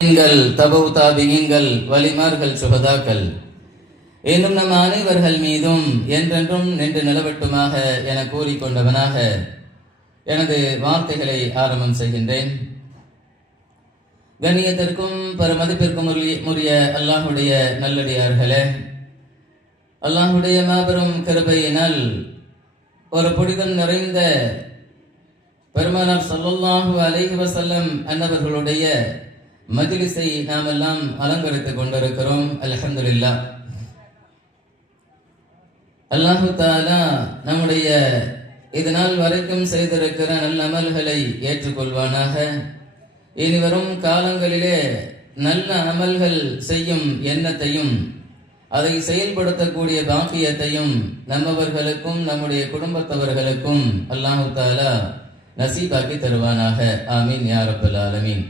தபவு தாபியீன்கள், வலிமார்கள், சுகதாக்கள் இன்னும் நம் அனைவர்கள் மீதும் என்றென்றும் நின்று நிலவட்டுமாக என கூறிக்கொண்டவனாக எனது வார்த்தைகளை ஆரம்பம் செய்கின்றேன். கண்ணியத்திற்கும் பெருமதிப்பிற்கும் உரிய அல்லாஹுடைய நல்லடியார்களே, அல்லாஹுடைய மாபெரும் கிருபையினால் ஒரு புனிதம் நிறைந்த பெருமானார் ஸல்லல்லாஹு அலைஹி வஸல்லம் அன்னவர்களுடைய மஜ்லிஸை நாம் எல்லாம் அலங்கரித்துக் கொண்டிருக்கிறோம். அல்ஹம்துலில்லாஹ். அல்லாஹு தஆலா நம்முடைய இதனால் வரைக்கும் செய்திருக்கிற நல்ல அமல்களை ஏற்றுக்கொள்வானாக. இனி வரும் காலங்களிலே நல்ல அமல்கள் செய்யும் எண்ணத்தையும் அதை செயல்படுத்தக்கூடிய பாக்கியத்தையும் நம்மவர்களுக்கும் நம்முடைய குடும்பத்தவர்களுக்கும் அல்லாஹு தஆலா நசீபாக்கி தருவானாக. ஆமீன் யா ரப்பல் ஆலமீன்.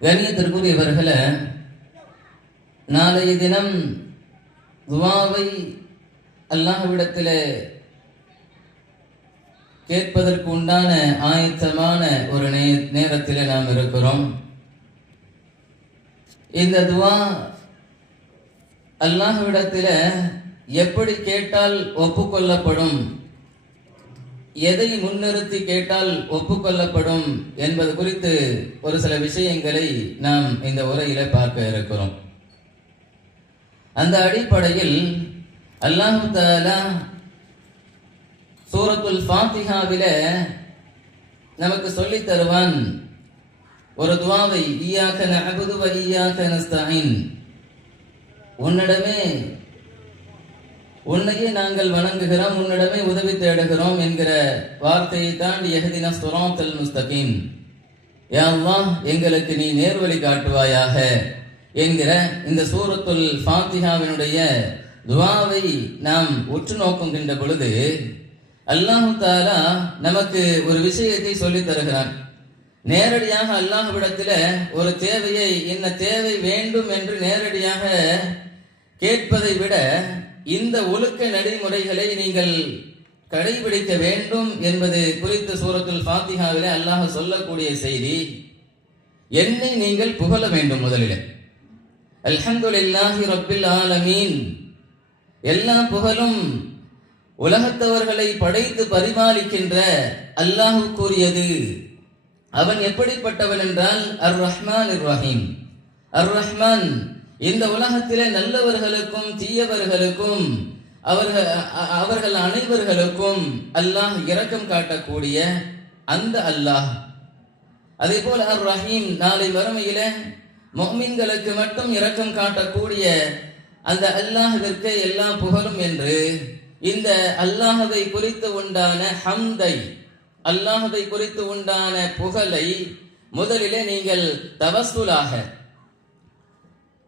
கண்ணியத்திற்குரியவர்களே, நாளைய தினம் துஆவை அல்லாஹ்விடத்திலே கேட்பதற்கு உண்டான ஆயத்தமான ஒரு நேரத்தில் நாம் இருக்கிறோம். இந்த துஆ அல்லாஹ்விடத்திலே எப்படி கேட்டால் ஒப்புக்கொள்ளப்படும், எதை முன்னிறுத்தி கேட்டால் ஒப்புக்கொள்ளப்படும் என்பது குறித்து ஒரு சில விஷயங்களை நாம் இந்த உரையில பார்க்க இருக்கிறோம். அந்த அடிப்படையில் அல்லாஹு தஆலா சூரத்துல் ஃபாத்திஹாவில நமக்கு சொல்லித் தருவான் ஒரு துஆவை, இய்யாக நஅபுது வ இய்யாக நஸ்தஈன், உன்னையே நாங்கள் வணங்குகிறோம், உன்னிடமே உதவி தேடுகிறோம் என்கிற வார்த்தையை தாண்டி யஹ்தினா ஸிராத்தல் முஸ்தகீம், யா அல்லாஹ் எங்களுக்கு நீ நேர்வழி காட்டுவாயாக என்கிற இந்த சூரத்துல் ஃபாத்திஹாவினுடைய துஆவை நாம் உற்று நோக்குகின்ற பொழுது அல்லாஹு தஆலா நமக்கு ஒரு விஷயத்தை சொல்லித் தருகிறான். நேரடியாக அல்லாஹ்விடத்தில் ஒரு தேவையை, என்ன தேவை வேண்டும் என்று நேரடியாக கேட்பதை விட இந்த ஒழுக்க நடைமுறைகளை நீங்கள் கடைபிடிக்க வேண்டும் என்பது குறித்து சூரத்துல் ஃபாத்திஹாவிலே அல்லாஹ் சொல்லக்கூடிய செய்தி, என்னை நீங்கள் புகழ வேண்டும். முதலில் அல்ஹம்துலில்லாஹி ரப்பில் ஆலமீன், எல்லா புகழும் உலகத்தவர்களை படைத்து பரிமாளிக்கின்ற அல்லாஹ் கூறியது. அவன் எப்படிப்பட்டவன் என்றால் அர் ரஹ்மான் இர் ரஹீம். அர் ரஹ்மான், இந்த உலகத்திலே நல்லவர்களுக்கும் தீயவர்களுக்கும் அவர்கள் அனைவர்களுக்கும் அல்லாஹ் இரக்கம் காட்டக்கூடிய அந்த அல்லாஹ். அதே போல அர் ரஹீம், நாளை மறுமையில முஃமின்களுக்கு மட்டும் இரக்கம் காட்டக்கூடிய அந்த அல்லாஹ்விற்கு எல்லா புகழும் என்று இந்த அல்லாஹ்வை குறித்து உண்டான ஹம்தை, அல்லாஹ்வை குறித்து உண்டான புகழை முதலிலே நீங்கள் தவஸ்ஸுலாக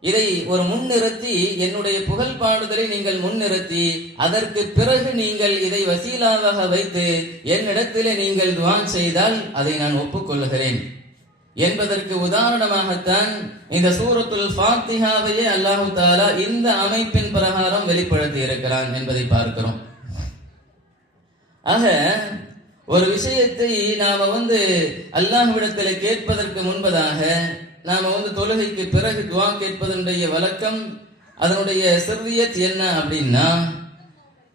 இதை ஒரு முன்னிறுத்தி, என்னுடைய புகழ் பாடுதலை நீங்கள் முன்னிறுத்தி அதற்கு பிறகு நீங்கள் இதை வசீலாவாக வைத்து என்னிடத்திலே நீங்கள் துஆ செய்தால் அதை நான் ஒப்புக்கொள்கிறேன் என்பதற்கு உதாரணமாகத்தான் இந்த சூரத்துல் ஃபாத்திஹாவையே அல்லாஹு தஆலா இந்த அமைப்பின் பிரகாரம் வெளிப்படுத்தி இருக்கிறான் என்பதை பார்க்கிறோம். ஆக ஒரு விஷயத்தை நாம அல்லாஹ்விடத்தில் கேட்பதற்கு முன்பதாக நாம தொழுகைக்கு பிறகு துஆ கேட்பதனுடைய வழக்கம், அதனுடைய சிர்ரியத் என்ன அப்படின்னா,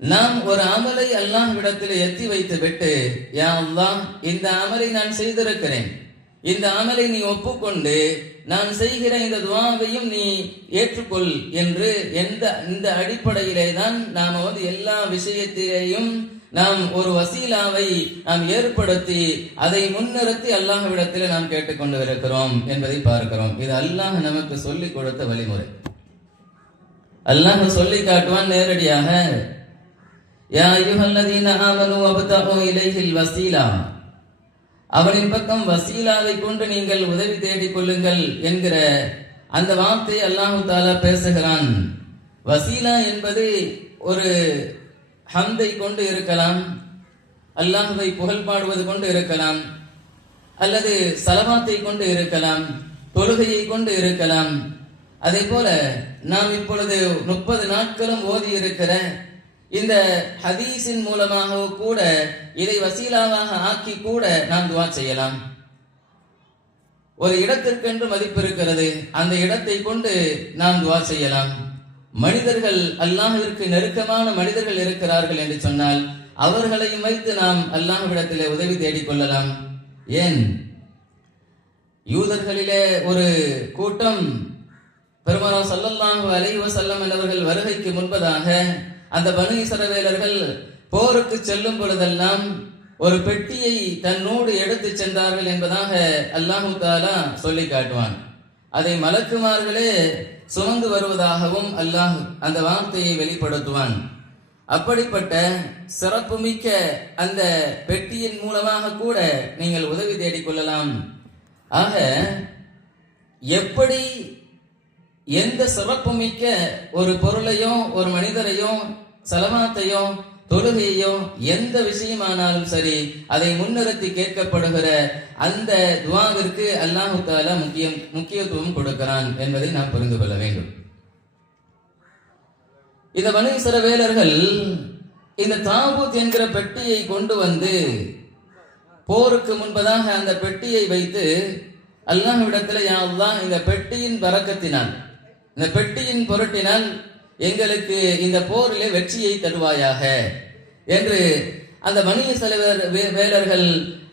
நாம் ஒரு அமலை அல்லாஹ்விடத்தில் எத்தி வைத்து விட்டு, யா அல்லாஹ் இந்த அமலை நான் செய்திருக்கிறேன், இந்த அமலை நீ ஒப்புக்கொண்டு நான் செய்கிற இந்த துஆவையும் நீ ஏற்றுக்கொள் என்று இந்த அடிப்படையிலே தான் நாம எல்லா விஷயத்திலேயும் நாம் ஒரு வசீலாவை நாம் ஏற்படுத்தி அதை முன்னிறுத்தி அல்லாஹ்விடத்தில் நாம் கேட்டுக்கொண்டு இருக்கிறோம் என்பதை பார்க்கிறோம். இது அல்லாஹ் நமக்கு சொல்லிக் கொடுத்த வழிமுறை. அல்லாஹ் சொல்லி காட்டுவான் நேரடியாக, யா அய்யுஹல்லதீன ஆமனூ வப்தகு இலைஹில் வசீலா, அவனின் பக்கம் வசீலாவை கொண்டு நீங்கள் உதவி தேடிக் கொள்ளுங்கள் என்கிற அந்த வார்த்தையை அல்லாஹு தஆலா பேசுகிறான். வசீலா என்பது ஒரு ஹம்தை கொண்டு இருக்கலாம், அல்லாஹ்வை புகழ் பாடுவது கொண்டு இருக்கலாம், அல்லது ஸலவாத்தை கொண்டு இருக்கலாம், தொழுகையை கொண்டு இருக்கலாம். அதே போல நாம் இப்பொழுது 30 நாட்களும் ஓதி இருக்கிற இந்த ஹதீஸின் மூலமாக கூட இதை வசீலாவாக ஆக்கி கூட நாம் துஆ செய்யலாம். ஒரு இடத்திற்கென்று மதிப்பு இருக்கிறது. அந்த இடத்தை கொண்டு நாம் துஆ செய்யலாம். மனிதர்கள், அல்லாஹ்விற்கு நெருக்கமான மனிதர்கள் இருக்கிறார்கள் என்று சொன்னால் அவர்களையும் வைத்து நாம் அல்லாஹ்விடத்திலே உதவி தேடிக் கொள்ளலாம். ஏன், யூதர்களிலே ஒரு கூட்டம் பெருமானார் ஸல்லல்லாஹு அலைஹி வஸல்லம் அவர்கள் வருகைக்கு முன்பதாக அந்த பனு இஸ்ரவேலர்கள் போருக்கு செல்லும் பொழுதெல்லாம் ஒரு பெட்டியை தன்னோடு எடுத்து சென்றார்கள் என்பதாக அல்லாஹு தஆலா சொல்லி காட்டுவான். அதை மலக்குமார்களே சுமந்து வருவதாகவும் அல்லாஹ் அந்த வார்த்தையை வெளிப்படுத்துவான். அப்படிப்பட்ட சிறப்புமிக்க அந்த பெட்டியின் மூலமாக கூட நீங்கள் உதவி தேடிக் கொள்ளலாம். ஆக எப்படி எந்த சிறப்புமிக்க ஒரு பொருளையோ ஒரு மனிதரையோ சலவாத்தையோ தொழுகையோ எந்த விஷயமானாலும் சரி அதை முன்னிறுத்தி கேட்கப்படுகிற அந்த துஆவிற்கு அல்லாஹு தஆலா முக்கியத்துவம் கொடுக்கிறான் என்பதை நாம் புரிந்து கொள்ள வேண்டும். இந்த பனு இஸ்ரவேலர்கள் இந்த தாபூத் என்கிற பெட்டியை கொண்டு வந்து போருக்கு முன்பதாக அந்த பெட்டியை வைத்து அல்லாஹ்விடத்தில், யா அல்லாஹ், இந்த பெட்டியின் பரக்கத்தினால், இந்த பெட்டியின் பொருட்டினால் எங்களுக்கு இந்த போரிலே வெற்றியை தருவாயாக என்று அந்த பனு இஸ்ரவேலர்கள்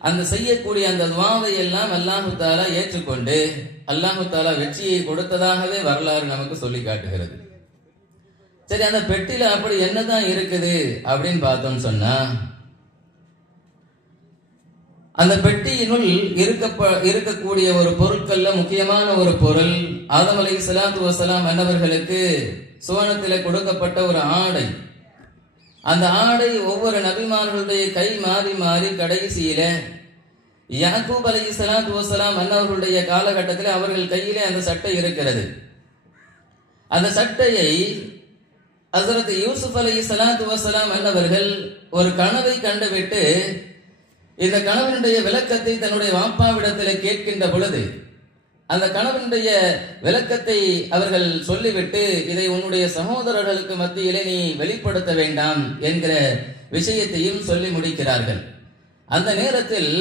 அந்த செய்யக்கூடிய அந்த துஆவை எல்லாம் அல்லாஹு தஆலா ஏற்றுக்கொண்டு அல்லாஹு தஆலா வெற்றியை கொடுத்ததாகவே வரலாறு நமக்கு சொல்லி காட்டுகிறது. சரி, அந்த பெட்டியில அப்படி என்னதான் இருக்குது அப்படின்னு பார்த்தோம் சொன்னா, அந்த பெட்டியினுள் இருக்கக்கூடிய ஒரு பொருட்கள்ல முக்கியமான ஒரு பொருள் ஆதம் அலைஹிஸ்ஸலாத்து வஸலாம் அன்னவர்களுக்கு சுவனத்திலே கொடுக்கப்பட்ட ஒரு ஆடை. அந்த ஆடை ஒவ்வொரு நபிமார்களுடைய கை மாறி மாறி கடைசியில யாக்கூப் அலைஹிஸ்ஸலாத்து வஸலாம் அன்னவர்களுடைய காலகட்டத்தில் அவர்கள் கையிலே அந்த சட்டை இருக்கிறது. அந்த சட்டையை ஹஸரத் யூசுப் அலைஹிஸ்ஸலாத்து வஸலாம் அன்னவர்கள் ஒரு கனவை கண்டுவிட்டு இந்த கனவினுடைய விளக்கத்தை தன்னுடைய வாப்பாவிடத்தில் கேட்கின்ற பொழுது அந்த கனவினுடைய விளக்கத்தை அவர்கள் சொல்லிவிட்டு இதை உன்னுடைய சகோதரர்களுக்கு மத்தியிலே நீ வெளிப்படுத்த வேண்டாம் என்கிற விஷயத்தையும் சொல்லி முடிக்கிறார்கள். அந்த நேரத்தில்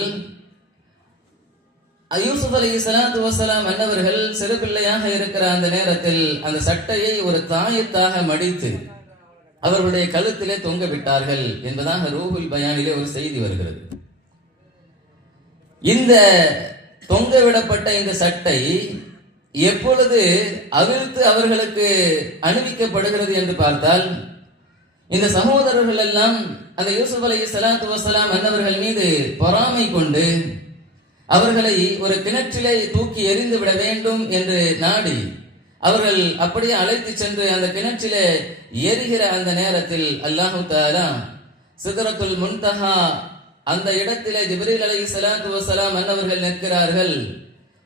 யூசுப் அலைஹிஸ்ஸலாத்து வஸலாம் அன்னவர்கள் சிறு பிள்ளையாக இருக்கிற அந்த நேரத்தில் அந்த சட்டையை ஒரு தாயத்தாக மடித்து அவர்களுடைய கழுத்திலே தொங்க விட்டார்கள் என்பதாக ரூஹுல் பயானிலே ஒரு செய்தி வருகிறது. இந்த தொங்கவிடப்பட்ட இந்த சட்டை எப்பொழுது அவிழ்த்து அவர்களுக்கு அணிவிக்கப்படுகிறது என்று பார்த்தால், இந்த சகோதரர்கள் எல்லாம் அந்த யூசுப் அலைஹிஸ்ஸலாத்து வஸலாம் அன்னவர்கள் மீது பொறாமை கொண்டு அவர்களை ஒரு கிணற்றிலே தூக்கி எறிந்து விட வேண்டும் என்று நாடி அவர்கள் அப்படியே அழைத்து சென்று அந்த கிணற்றிலே எரிகிற அந்த நேரத்தில் அல்லாஹு தஆலா சிதறத்துல் முன்தஹா அந்த இடத்திலே ஜிப்ரீல் அலைஹிஸ்ஸலாத்து வஸலாம் அன்னவர்கள் நிற்கிறார்கள்.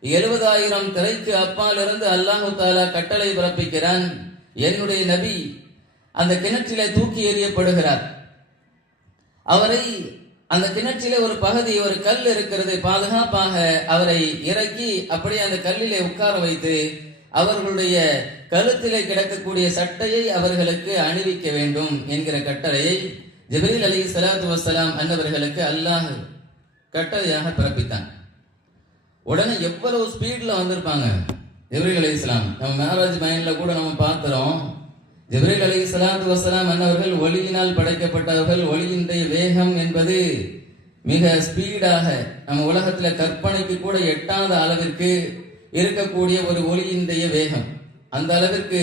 70,000 திரைக்கு அப்பால் இருந்து அல்லாஹு தஆலா கட்டளை பிறப்பிக்கிறான். என்னுடைய நபி அந்த கிணற்றிலே தூக்கி எறியப்படுகிறார். அவரை அந்த கிணற்றிலே ஒரு பகுதி, ஒரு கல் இருக்கிறது, பாதுகாப்பாக அவரை இறக்கி அப்படியே அந்த கல்லிலே உட்கார வைத்து அவர்களுடைய கழுத்திலே கிடக்கக்கூடிய சட்டையை அவர்களுக்கு அணிவிக்க வேண்டும் என்கிற கட்டளையை ஜிப்ரீல் அலைஹிஸ்ஸலாத்து வஸலாம் அன்னவர்களுக்கு அல்லாஹ் கட்டளையாக பிறப்பித்தான். உடனே எவ்வளவு ஸ்பீட்ல வந்திருப்பாங்க ஜிப்ரீல் அலைஹிஸ்ஸலாம். நம்ம மேராஜ் பயன்ல கூட நம்ம பார்க்கிறோம். ஜிப்ரீல் அலைஹிஸ்ஸலாத்து வஸலாம் அன்னவர்கள் ஒளியினால் படைக்கப்பட்டவர்கள். ஒளியினுடைய வேகம் என்பது மிக ஸ்பீடாக நம்ம உலகத்துல கற்பனைக்கு கூட எட்டாத அளவிற்கு இருக்கக்கூடிய ஒரு ஒளியினுடைய வேகம். அந்த அளவிற்கு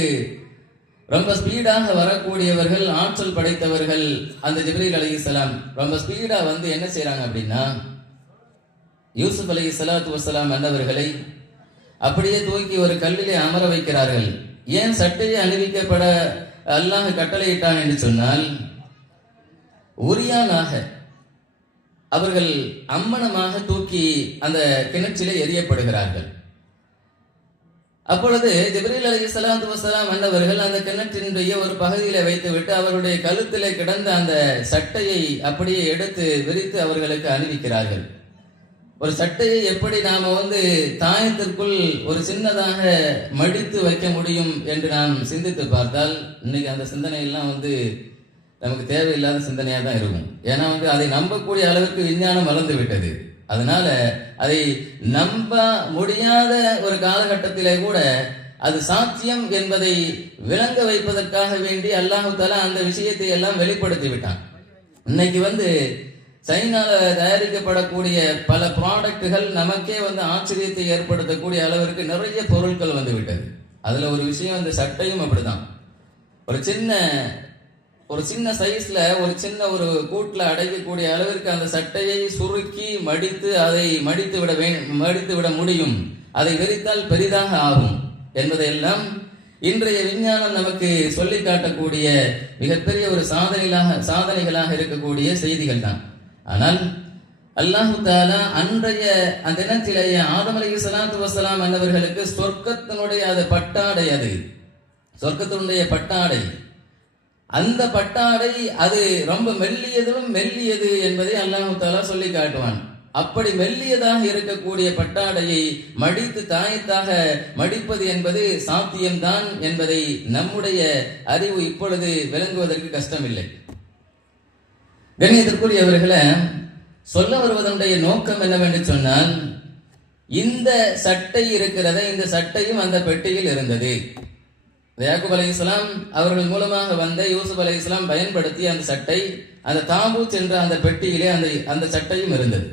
ரொம்ப ஸ்பீடாக வரக்கூடியவர்கள், ஆற்றல் படைத்தவர்கள் அந்த ஜிப்ரீல் அலைஹிஸ்ஸலாம். ரொம்ப ஸ்பீடா வந்து என்ன செய்யறாங்க அப்படின்னா, யூசுப் அலைஹிஸ்ஸலாத்து வஸலாம் அன்னவர்களை அப்படியே தூக்கி ஒரு கல்லிலே அமர வைக்கிறார்கள். ஏன் சட்டையை அணிவிக்கப்பட அல்லாஹ் கட்டளையிட்டான் என்று சொன்னால், உரியானாக அவர்கள் அம்மனமாக தூக்கி அந்த கிணற்றிலே எரியப்படுகிறார்கள். அப்பொழுது ஜிப்ரீல் அலைஹிஸ்ஸலாத்து வஸலாம் அன்னவர்கள் அந்த கிணற்றினுடைய ஒரு பகுதியில வைத்துவிட்டு அவருடைய கழுத்திலே கிடந்த அந்த சட்டையை அப்படியே எடுத்து விரித்து அவர்களுக்கு அணிவிக்கிறார்கள். ஒரு சட்டையை எப்படி நாம தாயத்திற்குள் ஒரு சின்னதாக மடித்து வைக்க முடியும் என்று நாம் சிந்தித்து பார்த்தால், இன்னைக்கு அந்த சிந்தனை எல்லாம் நமக்கு தேவையில்லாத சிந்தனையா தான் இருக்கும். ஏன்னா அதை நம்பக்கூடிய அளவுக்கு விஞ்ஞானம் வளர்ந்து விட்டது. அதனால அதை நம்ப முடியாத ஒரு காலகட்டத்திலே கூட அது சாத்தியம் என்பதை விளங்க வைப்பதற்காக வேண்டி அல்லாஹு தஆலா அந்த விஷயத்தை எல்லாம் வெளிப்படுத்தி விட்டான். இன்னைக்கு சைனால தயாரிக்கப்படக்கூடிய பல ப்ராடக்டுகள் நமக்கே ஆச்சரியத்தை ஏற்படுத்தக்கூடிய அளவிற்கு நிறைய பொருட்கள் விட்டது. அதுல ஒரு விஷயம், அந்த சட்டையும் அப்படிதான். ஒரு சின்ன சைஸ்ல ஒரு கூட்டுல அடைக்கக்கூடிய அளவிற்கு அந்த சட்டையை சுருக்கி மடித்து அதை மடித்து விட முடியும். அதை விரித்தால் பெரிதாக ஆகும் என்பதையெல்லாம் இன்றைய விஞ்ஞானம் நமக்கு சொல்லி காட்டக்கூடிய மிகப்பெரிய ஒரு சாதனைகளாக இருக்கக்கூடிய செய்திகள் தான். ஆனால் அல்லாஹு தஆலா அன்றைய அந்த தினத்திலேயே ஆதம் அலைஹிஸ்ஸலாத்து வஸ்ஸலாம் அன்னவர்களுக்கு சொர்க்கத்தினுடைய பட்டாடை, அது சொர்க்கத்தினுடைய பட்டாடை, அந்த பட்டாடை அது ரொம்ப மெல்லியது என்பதை அல்லாஹு தஆலா சொல்லி காட்டுவான். அப்படி மெல்லியதாக இருக்கக்கூடிய பட்டாடையை மடித்து தாயத்தாக மடிப்பது என்பது சாத்தியம்தான் என்பதை நம்முடைய அறிவு இப்பொழுது விளங்குவதற்கு கஷ்டமில்லை. கண்ணியத்திற்குரியவர்களே, சொல்ல வருவதனுடைய நோக்கம் என்னவென்று சொன்னால், இந்த சட்டை இருக்கிறத, இந்த சட்டையும் அந்த பெட்டியில் இருந்தது. யாக்கூப் அலைஹிஸ்ஸலாம் அவர்கள் மூலமாக வந்த யூசுப் அலைஹிஸ்ஸலாம் பயன்படுத்திய அந்த சட்டை, அந்த தாபூத் என்ற அந்த பெட்டியிலே அந்த சட்டையும் இருந்தது.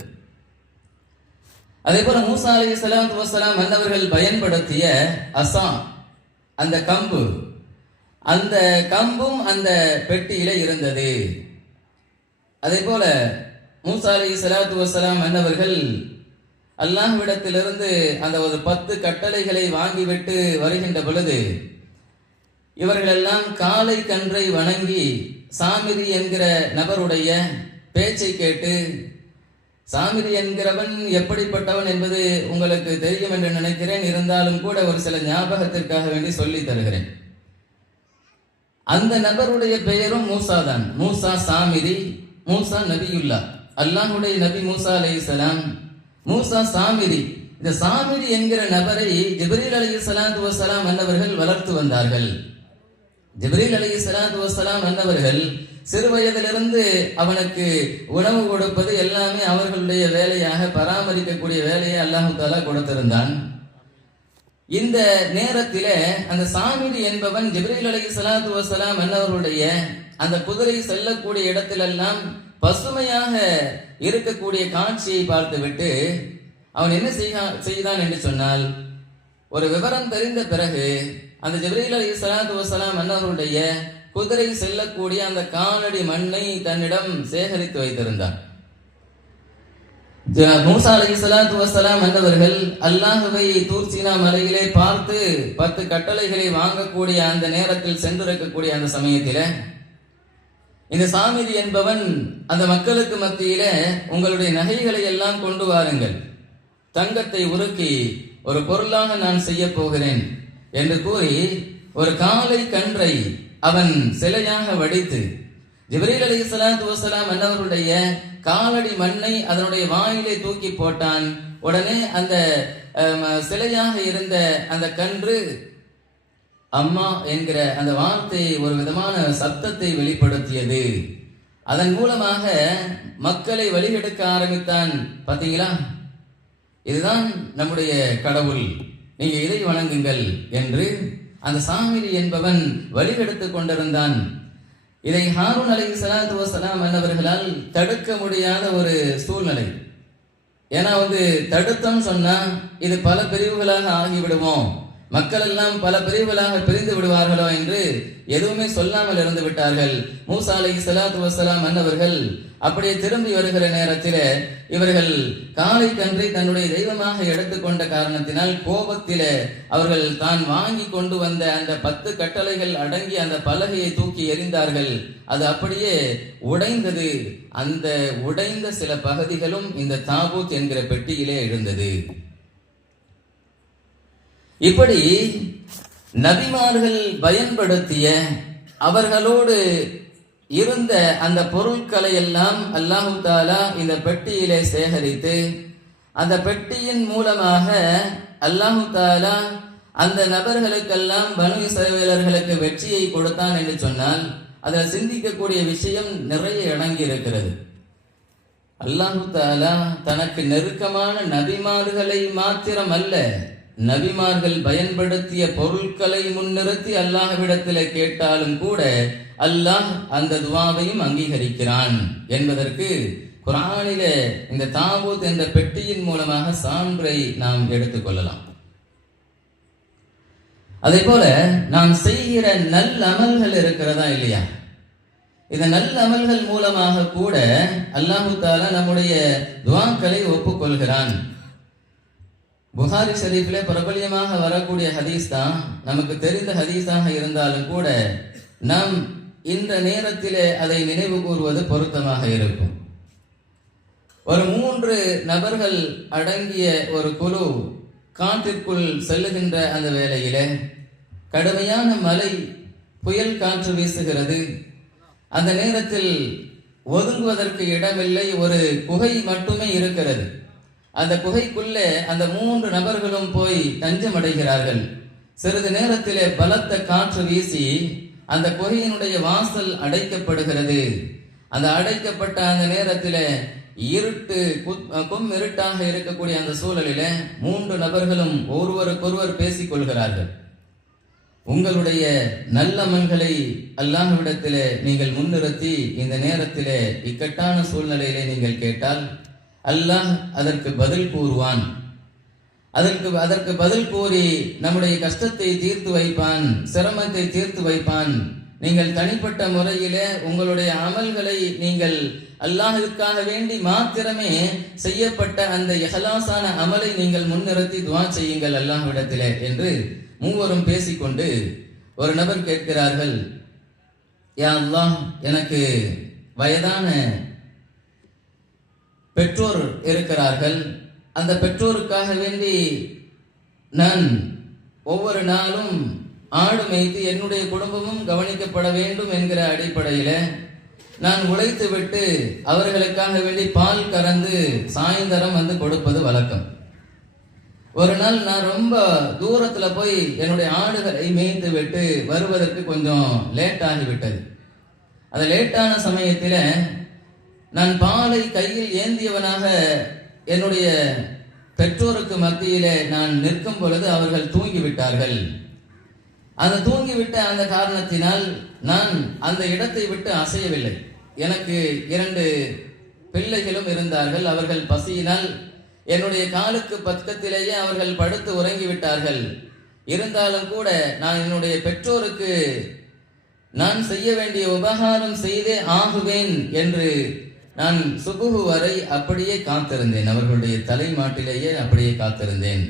அதே போல மூசா அலைஹிஸ்ஸலாத்து வஸ்ஸலாம் மன்னவர்கள் பயன்படுத்திய அசா, அந்த கம்பு, அந்த கம்பும் அந்த பெட்டியிலே இருந்தது. அதே போல மூசா அலைஹிஸ்ஸலாத்து வஸ்ஸலாம் மன்னவர்கள் அல்லாஹ்விடத்திலிருந்து அந்த ஒரு 10 கட்டளைகளை வாங்கிவிட்டு வருகின்ற பொழுது, இவர்களெல்லாம் காளை கன்றை வணங்கி சாமிரி என்கிற நபருடைய பேச்சை கேட்டு, சாமிரி என்கிறவன் எப்படிப்பட்டவன் என்பது உங்களுக்கு தெரியும் என்று நினைக்கிறேன், இருந்தாலும் கூட ஒரு சில ஞாபகத்திற்காக வேண்டி சொல்லி தருகிறேன். அந்த நபருடைய பெயரும் மூசா தான். மூசா சாமிரி, மூசா நபியுல்லா, அல்லாஹ்வுடைய நபி மூசா அலைஹிஸ்ஸலாம், மூசா சாமிரி. இந்த சாமிரி என்கிற நபரை ஜிப்ரீல் அலைஹிஸ்ஸலாத்து வஸ்ஸலாம் அன்னவர்கள் வளர்த்து வந்தார்கள். ஜிப்ரீல் அலைஹிஸ்ஸலாத்து வஸ்ஸலாம் அன்னவர்கள் சிறு வயதிலிருந்து அவனுக்கு உணவு கொடுப்பது எல்லாமே அவர்களுடைய வேலையாக, பராமரிக்கக்கூடிய வேலையை அல்லாஹு தஆலா கொடுத்திருந்தான். இந்த நேரத்திலே அந்த சாமிரி என்பவன் ஜிப்ரீல் அலைஹிஸ்ஸலாத்து வஸ்ஸலாம் அன்னவர்களுடைய அந்த குதிரை செல்லக்கூடிய இடத்திலெல்லாம் பசுமையாக இருக்கக்கூடிய காட்சியை பார்த்துவிட்டு அவன் என்ன செய்தான் என்று சொன்னால், ஒரு விவரம் தெரிந்த பிறகு அந்த ஜிப்ரீல் அலைஹிஸ்ஸலாத்து வஸ்ஸலாம் அன்னவர்களுடைய குதிரை செல்லக்கூடிய அந்த காலடி மண்ணை தன்னிடம் சேகரித்து வைத்திருந்தான். மூசா அலைஹிஸ்ஸலாத்து வஸ்ஸலாம் அன்னவர்கள் அல்லாஹ்வை தூர் சீனா மலையிலே பார்த்து 10 கட்டளைகளை வாங்கக்கூடிய அந்த நேரத்தில் சென்றிருக்கக்கூடிய அந்த சமயத்திலே இந்த சாமிரி என்பவன் அந்த மக்களுக்கு மத்தியிலே, உங்களுடைய நகைகளை எல்லாம் கொண்டு வாருங்கள், தங்கத்தை உருக்கி ஒரு பொருளாக நான் செய்ய போகிறேன் என்று கூறி ஒரு காளை கன்றை அவன் சிலையாக வடித்து ஜிப்ரீல் அலைஹிஸ்ஸலாத்து வஸ்ஸலாம் அன்னவருடைய காலடி மண்ணை அதனுடைய வாயிலே தூக்கி போட்டான். உடனே அந்த சிலையாக இருந்த அந்த கன்று அம்மா என்கிற அந்த வார்த்தை ஒரு விதமான சப்தத்தை வெளிப்படுத்தியது. அதன் மூலமாக மக்களை வழிகெடுக்க ஆரம்பித்தான். பாத்தீங்களா, இதுதான் நம்முடைய கடவுள், நீங்க இதை வணங்குங்கள் என்று அந்த சாமிரி என்பவன் வழிகெடுத்துக் கொண்டிருந்தான். இதை ஹாரூன் அலைஹிஸ்ஸலாத்து வஸ்ஸலாம் அன்னவர்களால் தடுக்க முடியாத ஒரு சூழ்நிலை. ஏன்னா தடுத்தோம் சொன்னா இது பல பிரிவுகளாக ஆகிவிடுவோம், மக்கள் எல்லாம் பல பிரிவுகளாக பிரிந்து விடுவார்களோ என்று எதுவுமே சொல்லாமல் இருந்து விட்டார்கள். மூசா அலைஹிஸ்ஸலாத்து வஸ்ஸலாம் அன்னவர்கள் அப்படியே திரும்பி வருகிற நேரத்தில் இவர்கள் காளை கன்றை தன்னுடைய தெய்வமாக எடுத்துக்கொண்ட காரணத்தினால் கோபத்திலே அவர்கள் தான் வாங்கி கொண்டு வந்த அந்த 10 கட்டளைகள் அடங்கி அந்த பலகையை தூக்கி எறிந்தார்கள். அது அப்படியே உடைந்தது. அந்த உடைந்த சில பகுதிகளும் இந்த தாபூத் என்கிற பெட்டியிலே எழுந்தது. இப்படி நபிமார்கள் பயன்படுத்திய அவர்களோடு இருந்த அந்த பொருட்களை எல்லாம் அல்லாஹு தஆலா இந்த பெட்டியிலே சேகரித்து, அந்த பெட்டியின் மூலமாக அல்லாஹு தஆலா அந்த நபர்களுக்கெல்லாம் பனு இஸ்ரவேலர்களுக்கு வெற்றியை கொடுத்தான் என்று சொன்னால் அதில் சிந்திக்கக்கூடிய விஷயம் நிறைய அடங்கி இருக்கிறது. அல்லாஹு தஆலா தனக்கு நெருக்கமான நபிமார்களை மாத்திரம் அல்ல, நபிமார்கள் பயன்படுத்திய பொருட்களை முன்னிறுத்தி அல்லாஹ்விடத்தில் கேட்டாலும் கூட அல்லாஹ் அந்த துவாவையும் அங்கீகரிக்கிறான் என்பதற்கு குர்ஆனிலே இந்த தாபூத் என்ற பெட்டியின் மூலமாக சான்றை நாம் எடுத்துக்கொள்ளலாம். அதே போல நாம் செய்கிற நல்ல அமல்கள் இருக்கிறதா இல்லையா, இந்த நல்ல அமல்கள் மூலமாக கூட அல்லாஹு தஆலா நம்முடைய துஆக்களை ஒப்புக்கொள்கிறான். புகாரி ஷரீஃபிலே பிரபல்யமாக வரக்கூடிய ஹதீஸ் தான், நமக்கு தெரிந்த ஹதீஸாக இருந்தாலும் கூட நாம் இந்த நேரத்திலே அதை நினைவு கூறுவது பொருத்தமாக இருக்கும். ஒரு 3 நபர்கள் அடங்கிய ஒரு குழு காட்டிற்குள் செல்லுகின்ற அந்த வேளையிலே கடுமையான மழை, புயல் காற்று வீசுகிறது. அந்த நேரத்தில் ஒதுங்குவதற்கு இடமில்லை, ஒரு குகை மட்டுமே இருக்கிறது. அந்த குகைக்குள்ளே அந்த 3 நபர்களும் போய் தஞ்சம் அடைகிறார்கள். சிறிது நேரத்திலே பலத்த காற்று வீசி அந்த குகையினுடைய வாசல் அடைக்கப்படுகிறது. அந்த அடைக்கப்பட்ட அந்த நேரத்திலே இருட்டு இருட்டாக இருக்கக்கூடிய அந்த சூழலிலே 3 நபர்களும் ஒருவருக்கொருவர் பேசிக் கொள்கிறார்கள். உங்களுடைய நல்லமல்களை அல்லாஹ்விடத்திலே நீங்கள் முன்னிறுத்தி இந்த நேரத்திலே இக்கட்டான சூழ்நிலையிலே நீங்கள் கேட்டால் அல்லாஹ் அதற்கு பதில் கூறுவான். அதற்கு பதில் கூறி நம்முடைய கஷ்டத்தை தீர்த்து வைப்பான், சிரமத்தை தீர்த்து வைப்பான். நீங்கள் தனிப்பட்ட முறையிலே உங்களுடைய அமல்களை நீங்கள் அல்லாஹ்விற்காக வேண்டி மாத்திரமே செய்யப்பட்ட அந்த இஹ்லாஸான அமலை நீங்கள் முன்னிறுத்தி துஆ செய்யுங்கள் அல்லாஹ்விடத்திலே என்று 3 பேசிக்கொண்டு ஒரு நபர் கேட்கிறார்கள், யா அல்லாஹ், எனக்கு வயதான பெற்றோர் இருக்கிறார்கள். அந்த பெற்றோருக்காக வேண்டி நான் ஒவ்வொரு நாளும் ஆடு மேய்த்து என்னுடைய குடும்பமும் கவனிக்கப்பட வேண்டும் என்கிற அடிப்படையில் நான் உழைத்து விட்டு அவர்களுக்காக வேண்டி பால் கறந்து சாயந்தரம் வந்து கொடுப்பது வழக்கம். ஒரு நாள் நான் ரொம்ப தூரத்துல போய் என்னுடைய ஆடுகளை மேய்த்து விட்டு வருவதற்கு கொஞ்சம் லேட் ஆகிவிட்டது. அந்த லேட்டான சமயத்தில் நான் பாலை கையில் ஏந்தியவனாக என்னுடைய பெற்றோருக்கு மத்தியிலே நான் நிற்கும் பொழுது அவர்கள் தூங்கிவிட்டார்கள். அந்த தூங்கிவிட்ட அந்த காரணத்தினால் நான் அந்த இடத்தை விட்டு அசையவில்லை. எனக்கு 2 பிள்ளைகளும் இருந்தார்கள். அவர்கள் பசியினால் என்னுடைய காலுக்கு பக்கத்திலேயே அவர்கள் படுத்து உறங்கிவிட்டார்கள். இருந்தாலும் கூட நான் என்னுடைய பெற்றோருக்கு நான் செய்ய வேண்டிய உபகாரம் செய்தே ஆகுவேன் என்று நான் சுபுகு வரை அப்படியே காத்திருந்தேன். அவர்களுடைய தலைமாட்டிலேயே அப்படியே காத்திருந்தேன்.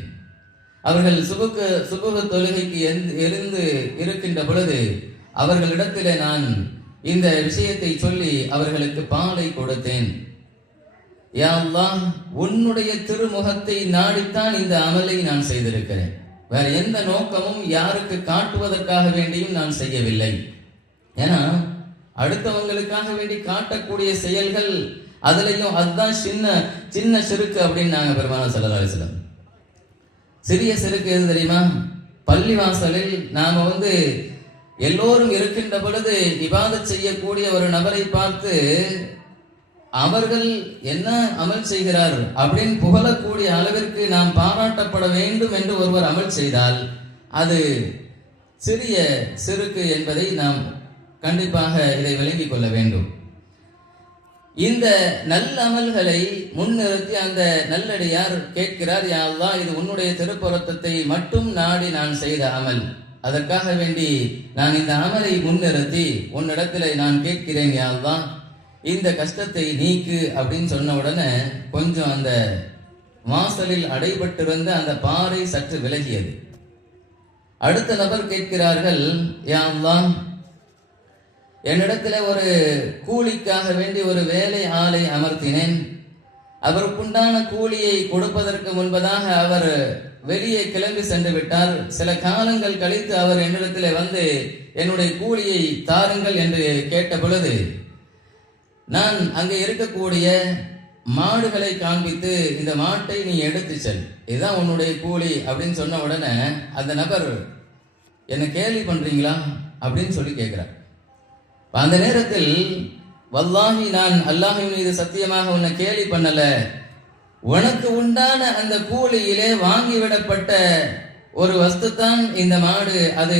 அவர்கள் சுபுகு தொழுகைக்கு எழுந்து இருக்கின்ற பொழுது அவர்களிடத்திலே நான் இந்த விஷயத்தை சொல்லி அவர்களுக்கு பாலை கொடுத்தேன். யா அல்லாஹ், உன்னுடைய திருமுகத்தை நாடித்தான் இந்த அமலை நான் செய்திருக்கிறேன். வேற எந்த நோக்கமும் யாருக்கு காட்டுவதற்காக வேண்டியும் நான் செய்யவில்லை. ஏன்னா அடுத்தவங்களுக்காக வேண்டி காட்டக்கூடிய செயல்கள் அதுலயும் அதுதான் சின்ன சிறுக்கு அப்படின்னு நாங்க பெருமானார் ஸல்லல்லாஹு அலைஹி வஸல்லம். சிறிய சிறுக்கு எது தெரியுமா? பள்ளிவாசலில் நாம எல்லோரும் இருக்கின்ற பொழுது இபாதத் செய்யக்கூடிய ஒரு நபரை பார்த்து அவர்கள் என்ன அமல் செய்கிறார் அப்படின்னு புகழக்கூடிய அளவிற்கு நாம் பாராட்டப்பட வேண்டும் என்று ஒருவர் அமல் செய்தால் அது சிறிய சிறுக்கு என்பதை நாம் கண்டிப்பாக இதை விளங்கிக் கொள்ள வேண்டும். இந்த நல்ல அமல்களை முன்னிறுத்தி அந்த நல்லடியார் கேட்கிறார், யா அல்லாஹ், இது உன்னுடைய திருப்பொருத்தத்தை மட்டும் நாடி நான் செய்த அமல். அதற்காக வேண்டி நான் இந்த அமலை முன்னிறுத்தி உன்னிடத்தில் நான் கேட்கிறேன், யா அல்லாஹ், இந்த கஷ்டத்தை நீக்கு அப்படின்னு சொன்ன உடனே கொஞ்சம் அந்த வாசலில் அடைபட்டிருந்த அந்த பாறை சற்று விலகியது. அடுத்த நபர் கேட்கிறார்கள், யா அல்லாஹ், என்னிடத்தில் ஒரு கூலிக்காக வேண்டி ஒரு வேலை ஆளை அமர்த்தினேன். அவருக்குண்டான கூலியை கொடுப்பதற்கு முன்பதாக அவர் வெளியே கிளம்பி சென்று விட்டார். சில காலங்கள் கழித்து அவர் என்னிடத்தில் என்னுடைய கூலியை தாருங்கள் என்று கேட்ட பொழுது நான் அங்கே இருக்கக்கூடிய மாடுகளை காண்பித்து இந்த மாட்டை நீ எடுத்து செல், இதுதான் உன்னுடைய கூலி அப்படின்னு சொன்ன உடனே அந்த நபர் என்ன கேள்வி பண்றீங்களா அப்படின்னு சொல்லி கேட்கிறார். அந்த நேரத்தில் வல்லாஹி நான் அல்லாஹ்வின் மீது சத்தியமாக உன்னை கேலி பண்ணல, உனக்கு உண்டான அந்த கூலியிலே வாங்கிவிடப்பட்ட ஒரு வஸ்து தான் இந்த மாடு, அது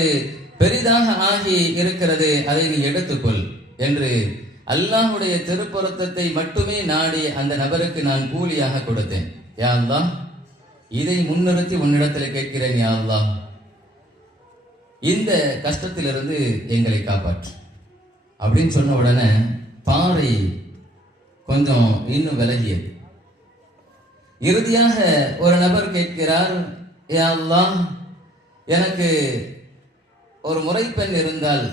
பெரிதாக ஆகி இருக்கிறது, அதை நீ எடுத்துக்கொள் என்று அல்லாஹ்வுடைய திருப்பொருத்தத்தை மட்டுமே நாடி அந்த நபருக்கு நான் கூலியாக கொடுத்தேன். யா அல்லாஹ், இதை முன்னிறுத்தி உன்னிடத்தில் கேட்கிறேன். யா அல்லாஹ், இந்த கஷ்டத்திலிருந்து எங்களை காப்பாற்று அப்படின்னு சொன்ன உடனே பாறை கொஞ்சம் இன்னும் விலகியது. இறுதியாக ஒரு நபர் கேட்கிறார், யா அல்லாஹ், எனக்கு ஒரு முறைப்பெண் இருந்தால்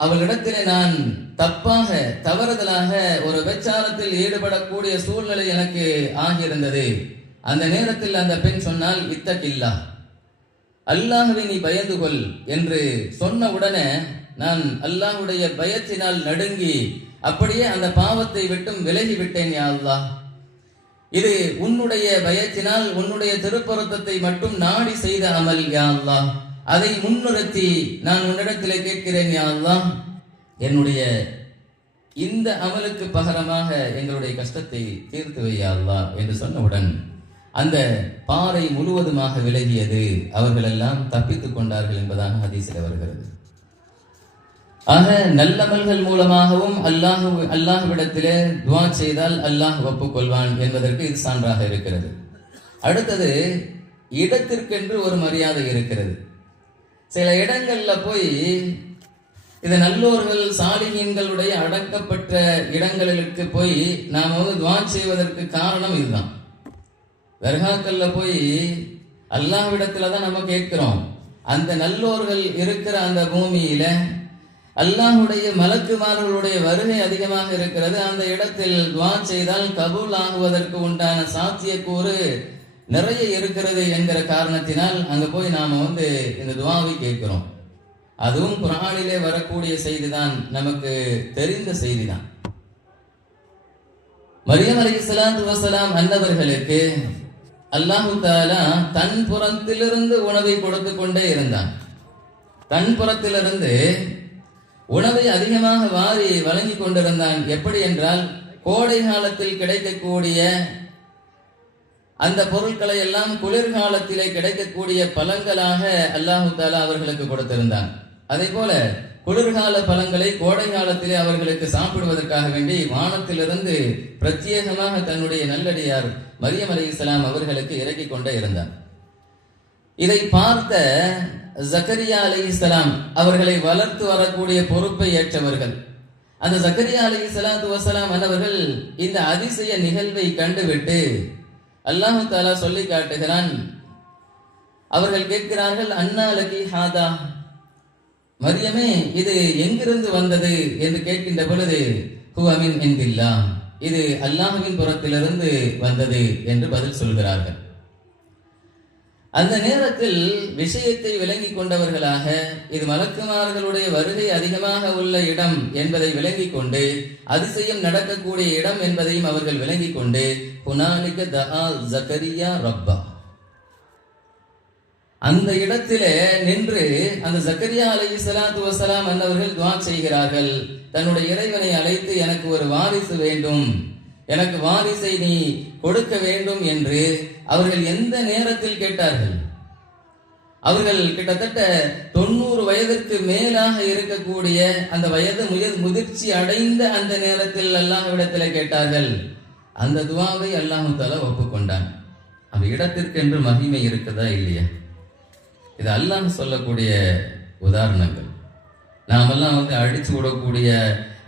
அவளிடத்திலே நான் தப்பாக தவறுதலாக ஒரு விபச்சாரத்தில் ஈடுபடக்கூடிய சூழ்நிலை எனக்கு ஆகியிருந்தது. அந்த நேரத்தில் அந்த பெண் சொன்னால், இத்தகில்லா, அல்லாஹ்வை நீ பயந்து கொள் என்று சொன்ன உடனே நான் அல்லாஹ்வுடைய பயத்தினால் நடுங்கி அப்படியே அந்த பாவத்தை விட்டும் விலகி விட்டேன். யா அல்லாஹ், இது உன்னுடைய பயத்தினால் உன்னுடைய திருப்பொருத்தத்தை மட்டும் நாடி செய்த அமல். யா அல்லாஹ், அதை முன்னிறுத்தி நான் உன்னிடத்திலே கேட்கிறேன். யா அல்லாஹ், என்னுடைய இந்த அமலுக்கு பகரமாக எங்களுடைய கஷ்டத்தை தீர்த்து வை யா அல்லாஹ் என்று சொன்னவுடன் அந்த பாறை முழுவதுமாக விலகியது. அவர்கள் எல்லாம் தப்பித்துக் கொண்டார்கள் என்பதாக ஹதீஸில் வருகிறது. ஆக நல்லமல்கள் மூலமாகவும் அல்லாஹ்விடத்திலே துஆ செய்தால் அல்லாஹ் ஒப்புக்கொள்வான் என்பதற்கு இது சான்றாக இருக்கிறது. அடுத்தது, இடத்திற்கென்று ஒரு மரியாதை இருக்கிறது. சில இடங்கள்ல போய் இது நல்லோர்கள் சாலிஹீன்களுடைய அடக்கப்பட்ட இடங்களுக்கு போய் நாம துஆ செய்வதற்கு காரணம் இதுதான். தர்காக்கள்ல போய் அல்லாஹ்விடத்துல தான் நம்ம கேட்கிறோம். அந்த நல்லோர்கள் இருக்கிற அந்த பூமியில அல்லாஹ்வுடைய மலக்குமார்களுடைய வருகை அதிகமாக இருக்கிறது. அந்த இடத்தில் துஆ செய்தால் கபூல் ஆகுவதற்கு உண்டான சாத்தியக்கூறு நிறைய இருக்கிறது என்கிற காரணத்தினால் அங்க போய் நாம இந்த துஆவை கேட்கிறோம். அதுவும் குர்ஆனிலே வரக்கூடிய செய்திதான், நமக்கு தெரிந்த செய்திதான். மரியம் அலைஹிஸ்ஸலாத்து வஸலாம் அன்னவர்களுக்கு அல்லாஹு தஆலா தன் புறத்திலிருந்து உணவை கொடுத்து கொண்டே இருந்தான். தன் புறத்திலிருந்து உணவை அதிகமாக வாரி வழங்கி கொண்டிருந்தான். எப்படி என்றால், கோடை காலத்தில் கிடைக்கக்கூடிய அந்த பொருட்களை எல்லாம் குளிர்காலத்திலே கிடைக்கக்கூடிய பழங்களாக அல்லாஹு தஆலா அவர்களுக்கு கொடுத்திருந்தான். அதே போல குளிர்கால பழங்களை கோடை காலத்திலே அவர்களுக்கு சாப்பிடுவதற்காக வேண்டி வானத்திலிருந்து பிரத்யேகமாக தன்னுடைய நல்லடியார் மரியம் அலைஹிஸ்ஸலாம் அவர்களுக்கு இறக்கி கொண்டே இருந்தார். இதை பார்த்த ஜக்கரியா அலைஹிஸ்ஸலாம் அவர்களை வளர்த்து வரக்கூடிய பொறுப்பை ஏற்றவர்கள். அந்த ஜக்கரியா அலைஹிஸ்ஸலாத்து வஸலாம் அவர்கள் இந்த அதிசய நிகழ்வை கண்டுவிட்டு அல்லாஹு தஆலா சொல்லி காட்டுகிறான். அவர்கள் கேட்கிறார்கள், அன்னா லகி ஹாதா, மரியமே இது எங்கிருந்து வந்தது என்று கேட்கின்ற பொழுது, ஹுவ மின் இன்தில்லாஹ், இது அல்லாஹ்வின் புறத்திலிருந்து வந்தது என்று பதில் சொல்கிறார்கள். அந்த நேரத்தில் விஷயத்தை விளங்கிக் கொண்டவர்களாக, இது மலக்குமார்களுடைய வருகை அதிகமாக உள்ள இடம் என்பதை விளங்கிக் கொண்டு, அதிசயம் நடக்கக்கூடிய இடம் என்பதையும் அவர்கள் விளங்கிக் கொண்டு, ஹுனாலிக தஆ ஜக்கரியா ரப்பா, அந்த இடத்திலே நின்று அந்த ஜக்கரியா அலைஹிஸ்ஸலாத்து வஸலாம் அன்னவர்கள் துஆ செய்கிறார்கள். தன்னுடைய இறைவனை அழைத்து, எனக்கு ஒரு வாரிசு வேண்டும், எனக்கு வாரிசை நீ கொடுக்க வேண்டும் என்று அவர்கள் எந்த நேரத்தில் கேட்டார்கள்? அவர்கள் கிட்டத்தட்ட 90 வயதிற்கு மேலாக இருக்கக்கூடிய அந்த வயது முதிர்ச்சி அடைந்த அந்த நேரத்தில் அல்லாஹ்விடத்தில் கேட்டார்கள். அந்த துஆவை அல்லாஹ் தஆலா ஒப்புக்கொண்டான். அந்த இடத்திற்கென்று மகிமை இருக்குதா இல்லையா? இது அல்லாஹ் சொல்லக்கூடிய உதாரணங்கள். நாமெல்லாம் அடிச்சு விடக்கூடிய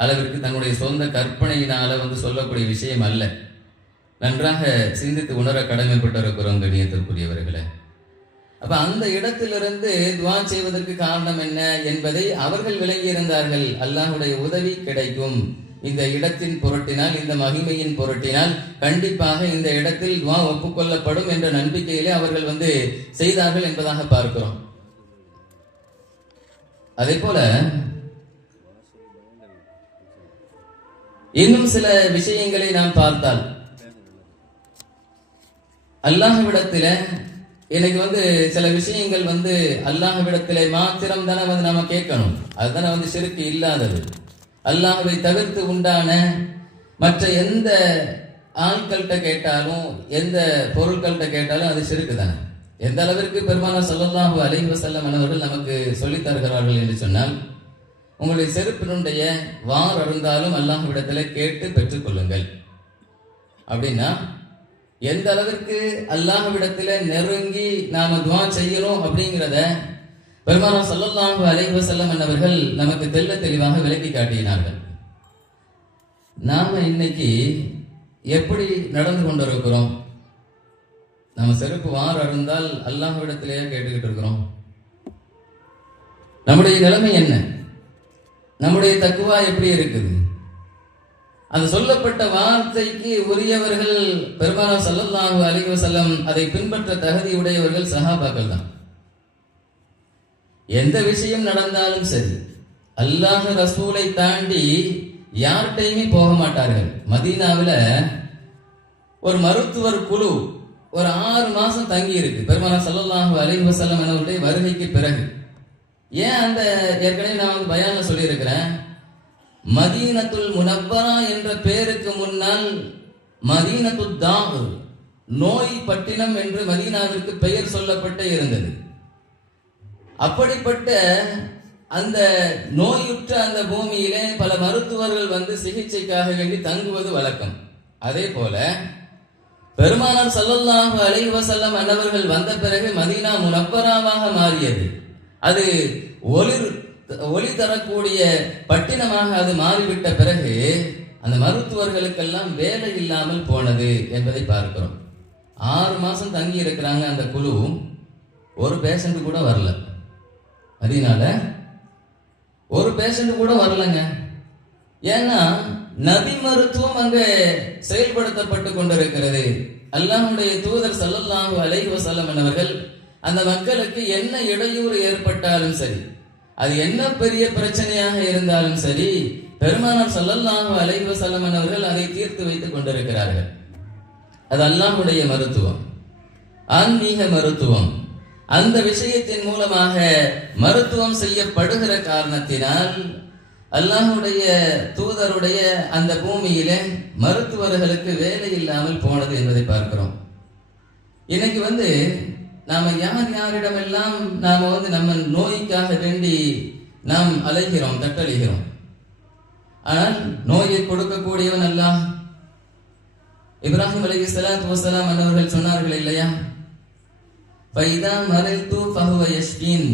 அளவிற்கு தன்னுடைய சொந்த கற்பனையினால சொல்லக்கூடிய விஷயம் அல்ல. நன்றாக சிந்தித்து உணர கடமைப்பட்டிருக்கிறோம் கண்ணியத்திற்குரியவர்களே. அப்ப அந்த இடத்திலிருந்து துஆ செய்வதற்கு காரணம் என்ன என்பதை அவர்கள் விளங்கி இருந்தார்கள். அல்லாஹ்வுடைய உதவி கிடைக்கும், இந்த இடத்தின் பொருட்டினால், இந்த மகிமையின் பொருட்டினால் கண்டிப்பாக இந்த இடத்தில் துஆ ஒப்புக்கொள்ளப்படும் என்ற நம்பிக்கையிலே அவர்கள் செய்தார்கள் என்பதாக பார்க்கிறோம். அதே போல இன்னும் சில விஷயங்களை நாம் பார்த்தால், அல்லாஹ்விடத்தில எனக்கு சில விஷயங்கள் அல்லாஹ்விடத்திலே மாத்திரம் தானே நாம கேட்கணும். அதுதானே ஷிர்க் இல்லாதது. அல்லாஹ்வை தவிர்த்து உண்டான மற்ற எந்த ஆட்கள்கிட்ட கேட்டாலும் எந்த பொருட்கள்கிட்ட கேட்டாலும் அது ஷிர்க் தானே. எந்த அளவிற்கு பெருமானார் ஸல்லல்லாஹு அலைஹி வஸல்லம் அவர்கள் நமக்கு சொல்லித் தருகிறார்கள் என்று சொன்னால், உங்களுடைய செருப்பினுடைய வார் அருந்தாலும் அல்லாஹ்விடத்தில் கேட்டு பெற்றுக்கொள்ளுங்கள். அப்படின்னா எந்த அளவிற்கு அல்லாஹ்விடத்தில் நெருங்கி நாம துஆ செய்யணும் அப்படிங்கிறத பெருமானார் ஸல்லல்லாஹு அலைஹி வஸல்லம் அவர்கள் நமக்கு தெளிவாக விளக்கி காட்டினார்கள். நாம இன்னைக்கு எப்படி நடந்து கொண்டிருக்கிறோம்? நம்ம செருப்பு வார் அருந்தால் அல்லாஹ்விடத்திலேயே கேட்டுக்கிட்டு இருக்கிறோம். நம்முடைய நிலைமை என்ன? நம்முடைய தக்குவா எப்படி இருக்குது? அந்த சொல்லப்பட்ட வார்த்தைக்கு உரியவர்கள் பெருமானார் ஸல்லல்லாஹு அலைஹி வஸல்லம், அதை பின்பற்ற தகுதி உடையவர்கள் சஹாபாக்கள் தான். எந்த விஷயம் நடந்தாலும் சரி, அல்லாஹ் ரசூலை தாண்டி யார்கிட்டையுமே போக மாட்டார்கள். மதீனாவில் ஒரு மருத்துவர் குழு ஒரு 6 மாசம் தங்கி இருக்கு பெருமானார் ஸல்லல்லாஹு அலைஹி வஸல்லம் அவருடைய வருகைக்கு பிறகு. ஏன் அந்த ஏற்கனவே நான் பயான்ல சொல்லியிருக்கிறேன், மதீனத்துல் முனவ்வரா என்ற பெயருக்கு முன்னால் மதீனத்து தாஹ், நோய் பட்டினம் என்று மதீனாவிற்கு பெயர் சொல்லப்பட்டு இருந்தது. அப்படிப்பட்ட அந்த நோயுற்ற அந்த பூமியிலே பல மருத்துவர்கள் வந்து சிகிச்சைக்காக வேண்டி தங்குவது வழக்கம். அதே போல பெருமானார் ஸல்லல்லாஹு அலைஹி வஸல்லம் அன்னவர்கள் வந்த பிறகு மதீனா முனவ்வராவாக மாறியது. அது ஒளி தரக்கூடிய பட்டினமாக அது மாறிவிட்ட பிறகு அந்த மருத்துவர்களுக்கெல்லாம் வேலை இல்லாமல் போனது என்பதை பார்க்கிறோம். 6 மாசம் தங்கி இருக்கிறாங்க அந்த குழு, ஒரு பேஷண்ட் கூட வரல. அதனால ஒரு பேஷண்ட் கூட வரலங்க. ஏன்னா நபி மருத்துவம் அங்கே செயல்படுத்தப்பட்டு கொண்டிருக்கிறது. அல்லாஹ்வுடைய தூதர் ஸல்லல்லாஹு அலைஹி வஸல்லம் அவர்கள் அந்த மக்களுக்கு என்ன இடையூறு ஏற்பட்டாலும் சரி, அது என்ன பெரிய பிரச்சனையாக இருந்தாலும் சரி, பெருமானார் ஸல்லல்லாஹு அலைஹி வஸல்லம் அவர்கள் அதை தீர்த்து வைத்துக் கொண்டிருக்கிறார்கள். அது அல்லாஹ்வுடைய மருத்துவம், ஆன்மீக மருத்துவம். அந்த விஷயத்தின் மூலமாக மருத்துவம் செய்யப்படுகிற காரணத்தினால் அல்லாஹ்வுடைய தூதருடைய அந்த பூமியிலே மருத்துவர்களுக்கு வேலை இல்லாமல் போனது என்பதை பார்க்கிறோம். இன்னைக்கு நாம யாரிடமெல்லாம் நாம நம்ம நோய்க்காக வேண்டி நாம் அலைகிறோம், தட்டழிகிறோம். ஆனால் நோயை கொடுக்கக்கூடியவன் அல்லாஹ். இப்ராஹிம் அலைஹிஸ்ஸலாத்து வஸ்ஸலாம் அவர்கள் சொன்னார்கள் இல்லையா, ஃபைதா மரிது ஃபஹுவ யஷ்ஃபீன்,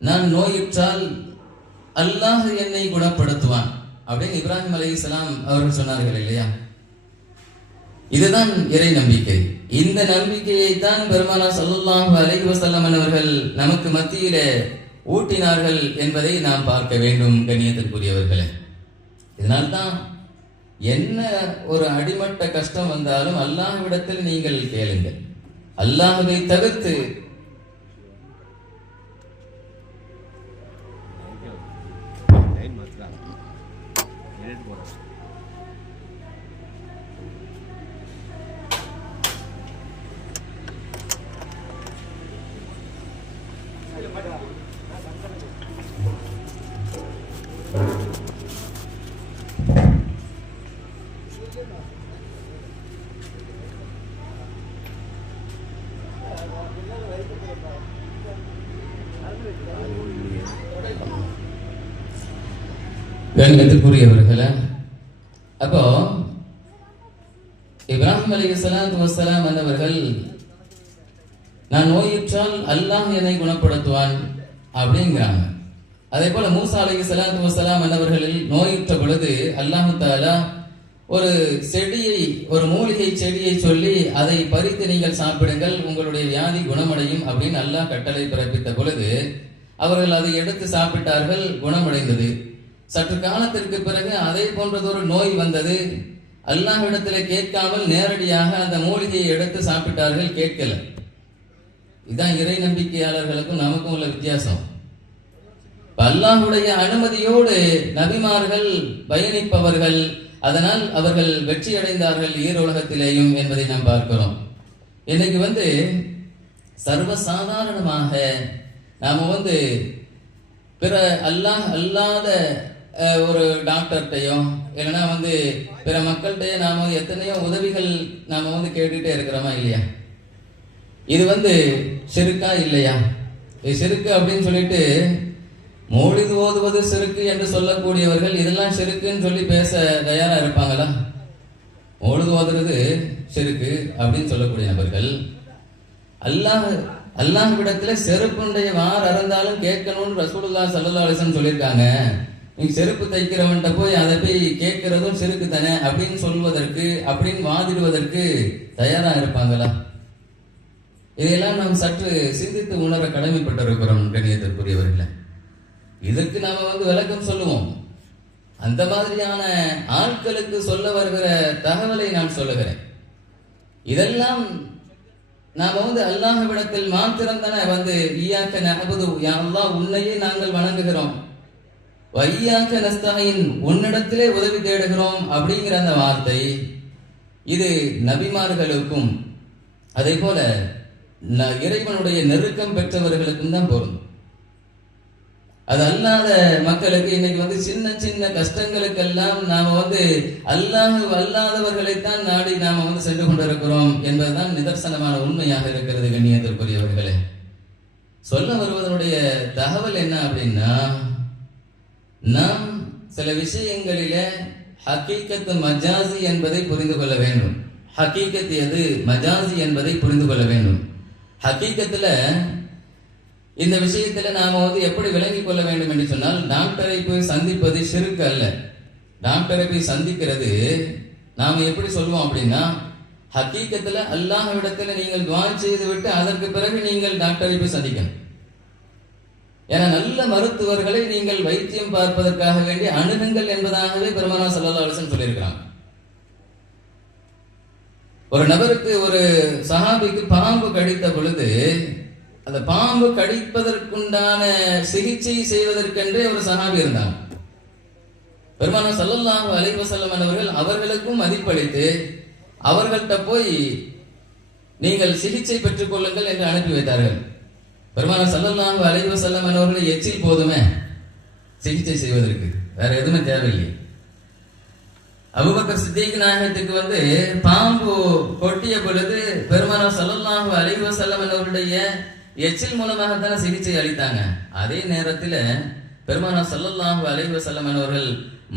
நான் நோயுற்றால் அல்லாஹ் என்னை குணப்படுத்துவான் அப்படின்னு இப்ராஹிம் அலைஹிஸ்ஸலாம் அவர்கள் சொன்னார்கள் இல்லையா. இதுதான் இறை நம்பிக்கை. இந்த நம்பிக்கையை தான் பெருமானார் ஸல்லல்லாஹு அலைஹி வஸல்லம் அவர்கள் நமக்கு மத்தியிலே ஊட்டினார்கள் என்பதை நாம் பார்க்க வேண்டும் கண்ணியத்திற்குரியவர்களே. இதனால்தான் என்ன ஒரு அடிமட்ட கஷ்டம் வந்தாலும் அல்லாஹ்விடத்தில் நீங்கள் கேளுங்கள். அல்லாஹ்வை தவிர்த்து கண்ணியத்திற்குரியவர்களே, அப்போ இப்ராஹிம் அலைஹிஸ்ஸலாத்து வஸ்ஸலாம் அவர்கள் நான் நோயுற்றால் அல்லாஹ் என்னை குணப்படுத்துவான் அப்படிங்கிறாங்க. அதே போல மூசா அலைஹிஸ்ஸலாத்து வஸ்ஸலாம் அவர்கள் நோயுற்ற பொழுது அல்லாஹ் தஆலா ஒரு செடியை, ஒரு மூலிகை செடியை சொல்லி அதை பறித்து நீங்கள் சாப்பிடுங்கள், உங்களுடைய வியாதி குணமடையும் அப்படின்னு அல்லாஹ் கட்டளை பிறப்பித்த பொழுது அவர்கள் அதை எடுத்து சாப்பிட்டார்கள், குணமடைந்தது. சற்று காலத்திற்கு பிறகு அதே போன்றதொரு நோய் வந்தது. அல்லாஹ்விடத்தில் கேட்காமல் நேரடியாக அந்த மூலிகையை எடுத்து சாப்பிட்டார்கள், கேட்கல. இதுதான் இறை நம்பிக்கையாளர்களுக்கும் நமக்கும் உள்ள வித்தியாசம். அல்லாஹ்வுடைய அனுமதியோடு நபிமார்கள் பயணிப்பவர்கள், அதனால் அவர்கள் வெற்றி அடைந்தார்கள் ஈரோலகத்திலேயும் என்பதை நாம் பார்க்கிறோம். இன்னைக்கு சர்வசாதாரணமாக நாம பிற அல்லாஹ் அல்லாத ஒரு டாக்டர்கிட்டையோ இல்லைன்னா பிற மக்கள்கிட்டயோ நாம எத்தனையோ உதவிகள் நாம கேட்டுக்கிட்டே இருக்கிறோமா இல்லையா? இது ஷிர்கா இல்லையா? இது ஷிர்கு அப்படின்னு சொல்லிட்டு மௌலிது ஓதுவது ஷிர்கு என்று சொல்லக்கூடியவர்கள் இதெல்லாம் ஷிர்குன்னு சொல்லி பேச தயாரா இருப்பாங்களா? மௌலிது ஓதுறது ஷிர்கு அப்படின்னு சொல்லக்கூடிய நபர்கள் அல்லாஹ்விடத்துல செருப்புடைய வார் அறந்தாலும் கேட்கணும்னு ரசூலுல்லாஹி ஸல்லல்லாஹு அலைஹி வஸல்லம் சொல்லியிருக்காங்க. நீங்க செருப்பு தைக்கிறவன்ட்ட போய் அதை போய் கேட்கிறதும் ஷிர்கு தானே அப்படின்னு சொல்வதற்கு அப்படின்னு வாதிடுவதற்கு தயாரா இருப்பாங்களா? இதையெல்லாம் நாம் சற்று சிந்தித்து உணர கடமைப்பட்டிருக்கிறோம் கண்ணியத்திற்குரியவர்களே. இதற்கு நாம விளக்கம் சொல்லுவோம். அந்த மாதிரியான ஆட்களுக்கு சொல்ல வருகிற தகவலை நான் சொல்லுகிறேன். இதெல்லாம் நாம அல்லாஹ்விடத்தில் மாத்திரம் தானே ஈயாக்க நஅபுது, யா அல்லாஹ் உன்னையே நாங்கள் வணங்குகிறோம், வையாக்க நஸ்தஈன் உன்னிடத்திலே உதவி தேடுகிறோம் அப்படிங்கிற அந்த வார்த்தை இது நபிமார்களுக்கும் அதே போல இறைவனுடைய நெருக்கம் பெற்றவர்களுக்கும் தான் பொருந்தும். அது அல்லாத மக்களுக்கு இன்னைக்கு சின்ன சின்ன கஷ்டங்களுக்கெல்லாம் நாம அல்லாதவர்களைத்தான் நாடி நாம சென்று கொண்டிருக்கிறோம் என்பதுதான் நிதர்சனமான உண்மையாக இருக்கிறது கண்ணியத்திற்குரியவர்களே. சொல்ல வருவதனுடைய தகவல் என்ன அப்படின்னா, நாம் சில விஷயங்களில ஹகீகத்து மஜாசி என்பதை புரிந்து கொள்ள வேண்டும். ஹகீகத் எது, மஜாசி என்பதை புரிந்து கொள்ள வேண்டும். ஹகீகத்துல இந்த விஷயத்துல நாம எப்படி விளங்கிக் கொள்ள வேண்டும் என்று சொன்னால், டாக்டரை போய் சந்திப்பது ஷிர்க் அல்ல. டாக்டரை போய் சந்திக்கிறது நாம எப்படி சொல்லுவோம் அப்படின்னா, ஹகீகத்துல அல்லாஹ்விடத்துல நீங்கள் துஆ செய்து விட்டு அதற்கு பிறகு நீங்கள் டாக்டரை போய் சந்திக்கணும். ஏன்னா நல்ல மருத்துவர்களை நீங்கள் வைத்தியம் பார்ப்பதற்காக வேண்டி அணுகுங்கள் என்பதாகவே பெருமானார் ஸல்லல்லாஹு அலைஹி வஸல்லம் சொல்லியிருக்கிறாங்க. ஒரு நபருக்கு, ஒரு சஹாபிக்கு பாம்பு கடித்த பொழுது அந்த பாம்பு கடிப்பதற்குண்டான சிகிச்சை செய்வதற்கென்றே ஒரு சஹாபி இருந்தாங்க. பெருமானார் ஸல்லல்லாஹு அலைஹி வஸல்லம் அவர்களுக்கும் மதிப்பளித்து அவர்கள்ட்ட போய் நீங்கள் சிகிச்சை பெற்றுக் கொள்ளுங்கள் என்று அனுப்பி வைத்தார்கள். பெருமானார் ஸல்லல்லாஹு அலைஹி வஸல்லம் அவர்கள் எச்சில் போதுமே சிகிச்சை செய்வதற்கு, வேற எதுவுமே தேவையில்லை. அபூபக்கர் சித்திக் நாயகத்துக்கு பாம்பு கொட்டிய பொழுது பெருமானார் ஸல்லல்லாஹு அலைஹி வஸல்லம் அவர்களுடைய எச்சில் மூலமாக தானே சிகிச்சை அளித்தாங்க. அதே நேரத்தில் பெருமானார் ஸல்லல்லாஹு அலைஹி வஸல்லம் அவர்கள்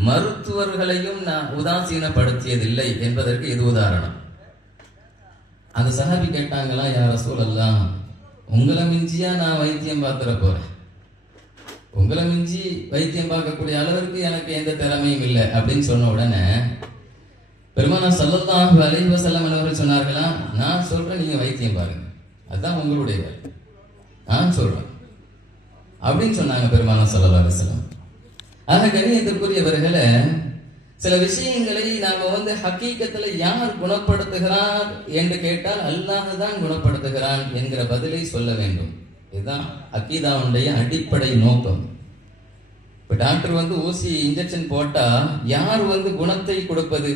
மருத்துவர்களையும் உதாசீனப்படுத்தியதில்லை என்பதற்கு இது உதாரணம். அந்த சஹாபி கேட்டாங்களா, யா ரசூலல்லாஹ், உங்களை மிஞ்சியா நான் வைத்தியம் பார்த்துட போறேன், உங்களை மிஞ்சி வைத்தியம் பார்க்கக்கூடிய அளவிற்கு எனக்கு எந்த திறமையும் இல்லை அப்படின்னு சொன்ன உடனே பெருமானார் ஸல்லல்லாஹு அலைஹி வஸல்லம் அவர்கள் சொன்னார்களா, நான் சொல்றேன் நீங்க வைத்தியம் பாருங்க, அதுதான் உங்களுடைய வேலை, நான் சொல்றேன் அப்படின்னு சொன்னாங்க பெருமானார் ஸல்லல்லாஹு அலைஹி வஸல்லம். ஆக கண்ணியத்திற்குரியவர்களே, சில விஷயங்களை நாம ஹகீகத்துல யார் குணப்படுத்துகிறார் என்று கேட்டால் அல்லாஹ் தான் குணப்படுத்துகிறான் என்கிற பதிலை சொல்ல வேண்டும். இதுதான் அக்கீதாவுடைய அடிப்படை நோக்கம். இப்ப டாக்டர் ஊசி இன்ஜெக்ஷன் போட்டா யார் குணத்தை கொடுப்பது,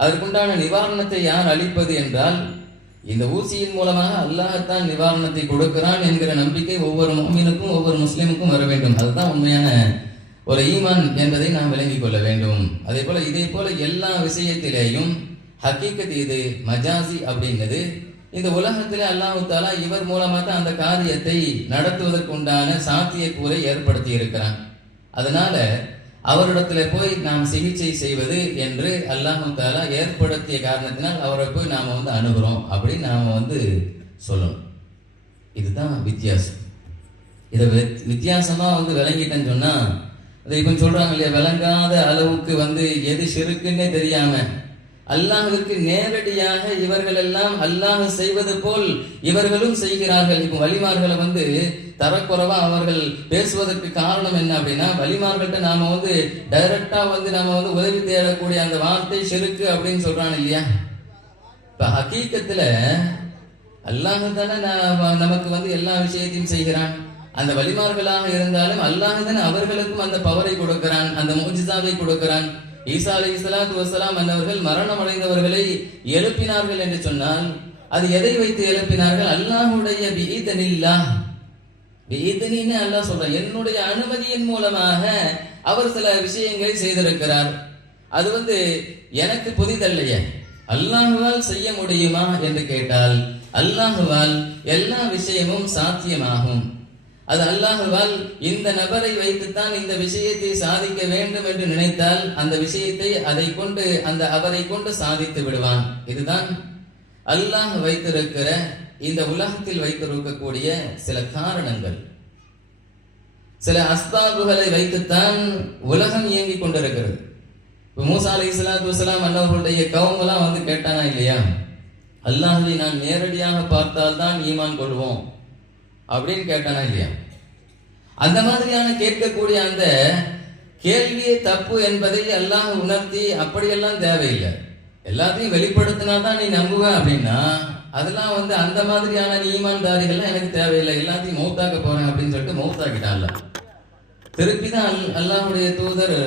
அதற்குண்டான நிவாரணத்தை யார் அளிப்பது என்றால் இந்த ஊசியின் மூலமாக அல்லாஹ்தான் நிவாரணத்தை கொடுக்கிறான் என்கிற நம்பிக்கை ஒவ்வொரு முஃமினுக்கும் ஒவ்வொரு முஸ்லிமுக்கும் வர வேண்டும். அதுதான் உண்மையான ஒரு ஈமான் என்பதை நாம் விளங்கிக் கொள்ள வேண்டும். அதே போல இதே போல எல்லா விஷயத்திலேயும் ஹகீகத் இது, மஜாசி அப்படிங்கிறது இந்த உலகத்திலே அல்லாஹ் தஆலா இவர் மூலமாக தான் அந்த காரியத்தை நடத்துவதற்கு உண்டான சாத்தியக்கூறை ஏற்படுத்தி இருக்கிறான். அதனால அவரிடத்துல போய் நாம் சிகிச்சை செய்வது என்று அல்லாஹ் தஆலா ஏற்படுத்திய காரணத்தினால் அவரை போய் நாம அணுகிறோம் அப்படின்னு நாம சொல்லணும். இதுதான் வித்தியாசம். இதை வித்தியாசமா விளங்கிட்டேன்னு சொன்னா, அதை இப்ப சொல்றாங்க இல்லையா, விளங்காத அளவுக்கு எது ஷிர்க்குன்னே தெரியாம அல்லாஹ்விற்கு நேரடியாக இவர்கள் எல்லாம் அல்லாஹ் செய்வது போல் இவர்களும் செய்கிறார்கள். இப்போ வலிமார்களை தரக்குறைவா அவர்கள் பேசுவதற்கு காரணம் என்ன அப்படின்னா, வலிமார்கள்ட்ட நாம டைரக்டா நாம உதவி தேடக்கூடிய அந்த வார்த்தை ஷிர்க்கு அப்படின்னு சொல்றான் இல்லையா. இப்ப ஹகீகத்துல அல்லாஹ் தானே நமக்கு எல்லா விஷயத்தையும் செய்கிறான். அந்த வலிமார்களாக இருந்தாலும் அல்லாஹ் தானே அவர்களுக்கும் அந்த பவரை கொடுக்கிறான், அந்த முஜிசாவை கொடுக்கிறான். ஈசா அலைஹிஸ்ஸலாத்து வஸ்ஸலாம் அவர்கள் மரணம் அடைந்தவர்களை எழுப்பினார்கள் என்று சொன்னால் அது எதை வைத்து எழுப்பினார்கள்? அல்லாஹ்வுடைய பிஇத்னில்லாஹ், பிஇத்னின்னு அல்லாஹ் சொல்றான், என்னுடைய அனுமதியின் மூலமாக அவர் சில விஷயங்களை செய்திருக்கிறார். அது எனக்கு புதிதல்லையே. அல்லாஹுவால் செய்ய முடியுமா என்று கேட்டால் அல்லாஹுவால் எல்லா விஷயமும் சாத்தியமாகும். அது அல்லாஹுவால் இந்த நபரை வைத்துத்தான் இந்த விஷயத்தை சாதிக்க வேண்டும் என்று நினைத்தால் அந்த விஷயத்தை அவரை கொண்டு சாதித்து விடுவான். இதுதான் அல்லாஹ் வைத்திருக்கிற இந்த உலகத்தில் வைத்திருக்கக்கூடிய சில காரணங்கள். சில அஸ்பாபுகளை வைத்துத்தான் உலகம் இயங்கிக் கொண்டிருக்கிறது. மூசா அலைஹிஸ்ஸலாத்து வஸலாம் அன்னவர்களுடைய கவுமெல்லாம் கேட்டானா இல்லையா, அல்லாஹ்வை நான் நேரடியாக பார்த்தால் தான் ஈமான் கொள்வோம் அப்படின்னு கேட்டானா இல்லையா? அந்த மாதிரியான கேட்கக்கூடிய அந்த கேள்வியே தப்பு என்பதை அல்லாஹ் உணர்த்தி அப்படியெல்லாம் தேவையில்லை. எல்லாத்தையும் வெளிப்படுத்தினா தான் நீ நம்புவ அப்படின்னா அதெல்லாம் அந்த மாதிரியான ஈமான்தாரிகள்லாம் எனக்கு தேவையில்லை, எல்லாத்தையும் மௌத்தாக்க போறேன் அப்படின்னு சொல்லிட்டு மௌத்தாக்கிட்டான்ல. திருப்பி தான் அல்லாஹ்வுடைய தூதர்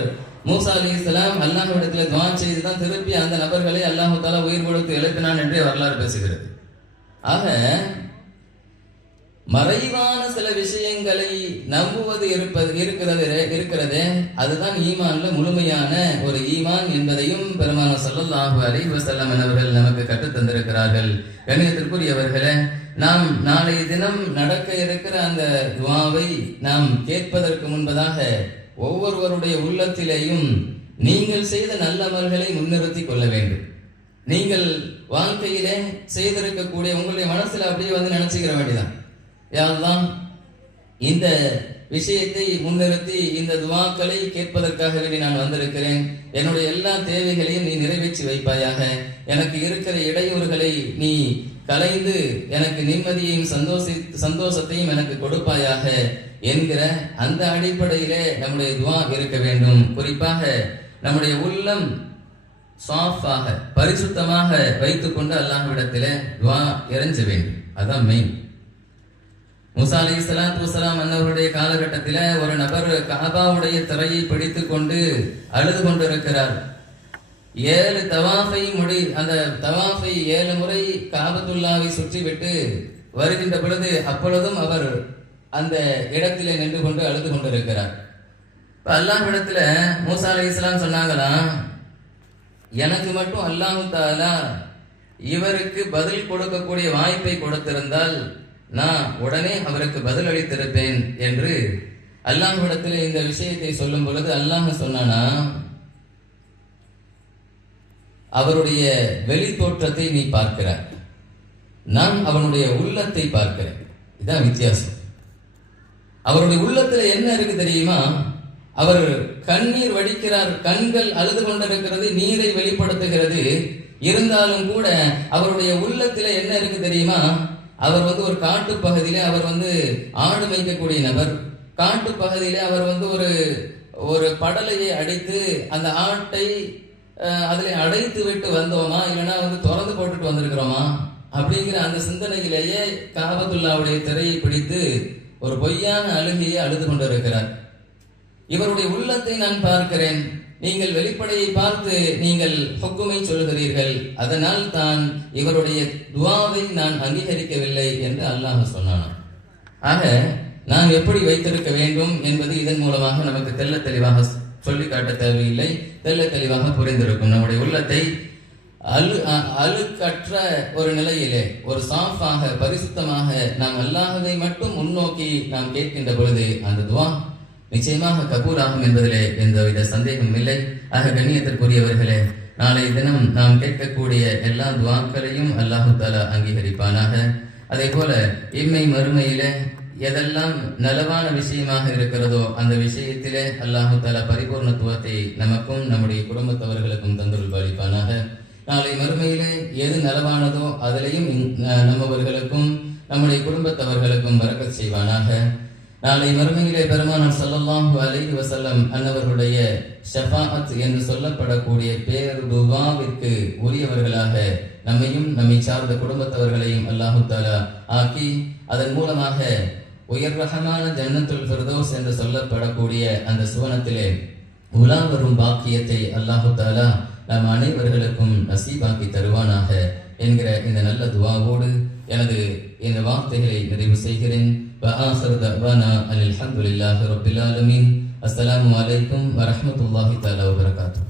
மூசா அலைஹிஸ்ஸலாம் அல்லாஹ்விடத்துல துஆ செய்து தான் திருப்பி அந்த நபர்களை அல்லாஹ் தஆலா உயிர் கொடுத்து எழுப்பினான் என்று வரலாறு பேசுகிறது. ஆக மறைவான சில விஷயங்களை நம்புவது இருக்கிறதே அதுதான் ஈமான்ல முழுமையான ஒரு ஈமான் என்பதையும் பெருமானார் ஸல்லல்லாஹு அலைஹி வஸல்லம் அவர்கள் நமக்கு கற்றுத் தந்திருக்கிறார்கள். கண்ணியத்திற்குரியவர்களே, நாம் நாளைய தினம் நடக்க இருக்கிற அந்த துஆவை நாம் கேட்பதற்கு முன்பதாக ஒவ்வொருவருடைய உள்ளத்திலேயும் நீங்கள் செய்த நல்லமல்களை முன்னிறுத்தி கொள்ள வேண்டும். நீங்கள் வாழ்க்கையிலே செய்திருக்கக்கூடிய உங்களுடைய மனசுல அப்படியே நினைச்சுக்கிற வேண்டியதான், யா அல்லாஹ் இந்த விஷயத்தை முன்னிறுத்தி இந்த துஆக்களை கேட்பதற்காக வேண்டி நான் வந்திருக்கிறேன். என்னுடைய எல்லா தேவைகளையும் நீ நிறைவேற்றி வைப்பாயாக. எனக்கு இருக்கிற இடையூறுகளை நீ கலைந்து எனக்கு நிம்மதியையும் சந்தோஷத்தையும் எனக்கு கொடுப்பாயாக என்கிற அந்த அடிப்படையிலே நம்முடைய துஆ இருக்க வேண்டும். குறிப்பாக நம்முடைய உள்ளம் சாஃபாக பரிசுத்தமாக வைத்துக் கொண்டு அல்லாஹ்விடத்திலே துஆ இறைஞ்ச வேண்டும். அதான் மெயின். மூசா அலைஹிஸ்ஸலாத்து வஸலாம் அன்னவருடைய காலகட்டத்தில் ஒரு நபர் கஅபாவுடைய திரையை பிடித்துக் கொண்டு அழுது கொண்டிருக்கிறார். 7 தவாஃபை அந்த தவாஃபை 7 முறை காபத்துல்லாவை சுற்றிவிட்டு வருகின்ற பொழுது அப்பொழுதும் அவர் அந்த இடத்திலே நின்று கொண்டு அழுது கொண்டிருக்கிறார். இப்ப அல்லாஹ்விடத்துல மூசா அலைஹிஸ்ஸலாம் சொன்னாங்களாம், எனக்கு மட்டும் அல்லாஹ் தஆலா இவருக்கு பதில் கொடுக்கக்கூடிய வாய்ப்பை கொடுத்திருந்தால் நான் உடனே அவருக்கு பதில் அளித்திருப்பேன் என்று அல்லாஹ்விடத்தில் இந்த விஷயத்தை சொல்லும் பொழுது அல்லாஹ் சொன்னானா, அவருடைய வெளி தோற்றத்தை நீ பார்க்கிறாய், நான் அவனுடைய உள்ளத்தை பார்க்கிறேன். இதுதான் வித்தியாசம். அவருடைய உள்ளத்துல என்ன இருக்கு தெரியுமா? அவர் கண்ணீர் வடிக்கிறார், கண்கள் அழுது கொண்டிருக்கிறது, நீரை வெளிப்படுத்துகிறது. இருந்தாலும் கூட அவருடைய உள்ளத்துல என்ன இருக்கு தெரியுமா? அவர் ஒரு காட்டு பகுதியில அவர் ஆடு மேய்க்கக்கூடிய நபர். காட்டு பகுதியில அவர் ஒரு படலையை அடித்து அந்த ஆட்டை அதில் அடைத்து விட்டு வந்தோமா, இல்லைன்னா திறந்து போட்டுட்டு வந்திருக்கிறோமா அப்படிங்கிற அந்த சிந்தனையிலேயே காபத்துல்லாவுடைய திரையை பிடித்து ஒரு பொய்யான அழுகையை அழுது கொண்டிருக்கிறார். இவருடைய உள்ளத்தை நான் பார்க்கிறேன், நீங்கள் வெளிப்படையை பார்த்து நீங்கள் ஹுக்குமை சொல்கிறீர்கள், அதனால் தான் இவருடைய துஆவை நான் அங்கீகரிக்கவில்லை என்று அல்லாஹ் சொன்னான். ஆக நாம் எப்படி வைத்திருக்க வேண்டும் என்பது இதன் மூலமாக நமக்கு தெள்ள தெளிவாக சொல்லி காட்ட தேவையில்லை, தெள்ள தெளிவாக புரிந்திருக்கும். நம்முடைய உள்ளத்தை அழுக்கற்ற ஒரு நிலையிலே ஒரு சாஃபாக பரிசுத்தமாக நாம் அல்லாஹ்வை மட்டும் முன்னோக்கி நாம் கேட்கின்ற பொழுது அந்த துஆ நிச்சயமாக கபூலாகும் என்பதிலே எந்தவித சந்தேகம் இல்லை. ஆக கண்ணியத்திற்குரியவர்களே, நாளை தினம் நாம் கேட்கக்கூடிய எல்லா துஆக்களையும் அல்லாஹு தஆலா அங்கீகரிப்பானாக. அதே போல இம்மை மறுமையிலே எதெல்லாம் நலவான விஷயமாக இருக்கிறதோ அந்த விஷயத்திலே அல்லாஹு தஆலா பரிபூர்ணத்துவத்தை நமக்கும் நம்முடைய குடும்பத்தவர்களுக்கும் தந்தருள் பாலிப்பானாக. நாளை மறுமையிலே எது நலவானதோ அதிலையும் நம்மவர்களுக்கும் நம்முடைய குடும்பத்தவர்களுக்கும் பரக்கத் செய்வானாக. நாளை மறுமையிலே பெருமானார் ஸல்லல்லாஹு அலைஹி வஸல்லம் அன்னவர்களுடைய ஷஃபாஅத் என்று சொல்லப்படக்கூடிய பேர் துஆவிற்கு உரியவர்களாக நம்மையும் நம்மை சார்ந்த குடும்பத்தவர்களையும் அல்லாஹு தஆலா ஆக்கி அதன் மூலமாக உயர் ரஹமான ஜன்னத்துல் ஃபிர்தௌஸ் என்று சொல்லப்படக்கூடிய அந்த சுவனத்திலே உலா வரும் பாக்கியத்தை அல்லாஹு தஆலா நம் அனைவர்களுக்கும் நசீபாக்கி தருவானாக என்கிற இந்த நல்ல துஆவோடு எனது இந்த வார்த்தைகளை நிறைவு செய்கிறேன். وآخر دعوانا الحمد لله رب العالمين. السلام عليكم ورحمة الله تعالى وبركاته.